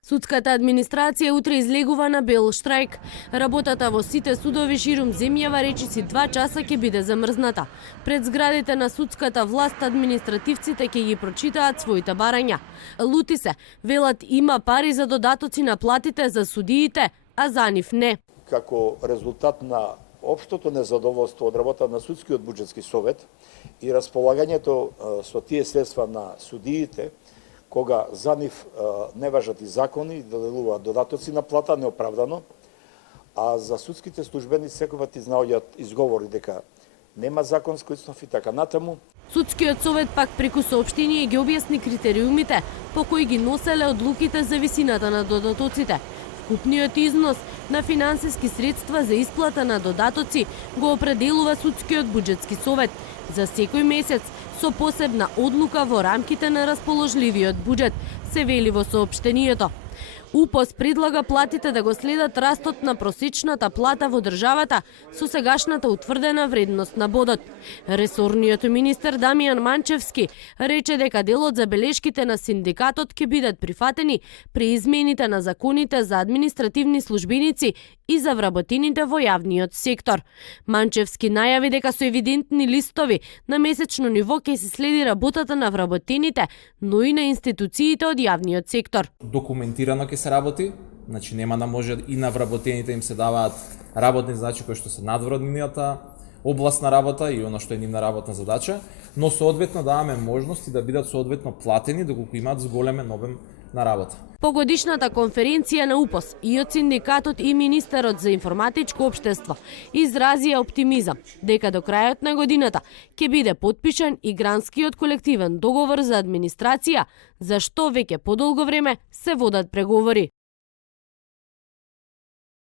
Судската администрација утре излегува на бел штрајк. Работата во сите судови ширум земјава речиси 2 часа ќе биде замрзната. Пред зградите на судската власт административците ќе ги прочитаат своите барања. Лути се, велат има пари за додатоци на платите за судиите, а за нив не. Како резултат на општото незадоволство од работа на судскиот буџетски совет и располагањето со тие средства на судиите, кога за нив не важат и закони и доделуваат додатоци на плата неоправдано, а за судските службеници секогаш изнаоѓаат изговори дека нема законско основ и така натаму. Судскиот совет пак преку соопштение ги објасни критериумите по кои ги носеле одлуките за висината на додатоците. Вкупниот износ на финансиски средства за исплата на додатоци го определува судскиот буџетски совет за секој месец со посебна одлука во рамките на расположливиот буџет, се вели во соопштението. УПОС предлага платите да го следат растот на просечната плата во државата со сегашната утврдена вредност на бодот. Ресорниот министер Дамјан Манчевски рече дека дел од забелешките на синдикатот ќе бидат прифатени при измените на законите за административни службеници и за вработените во јавниот сектор. Манчевски најави дека со евидентни листови на месечно ниво ќе се следи работата на вработените, но и на институциите од јавниот сектор. Документирано ќе се работи, значи нема да може и на вработените им се даваат работни задачи кои што се надвор од нивната областна работа и она што е нивна работна задача, но соодветно даваме можности да бидат соодветно платени доколку имаат зголемен обем на работа. По годишната конференција на УПОС и од синдикатот и министерот за информатичко општество изразија оптимизам дека до крајот на годината ќе биде потпишан и гранскиот колективен договор за администрација, за што веќе подолго време се водат преговори.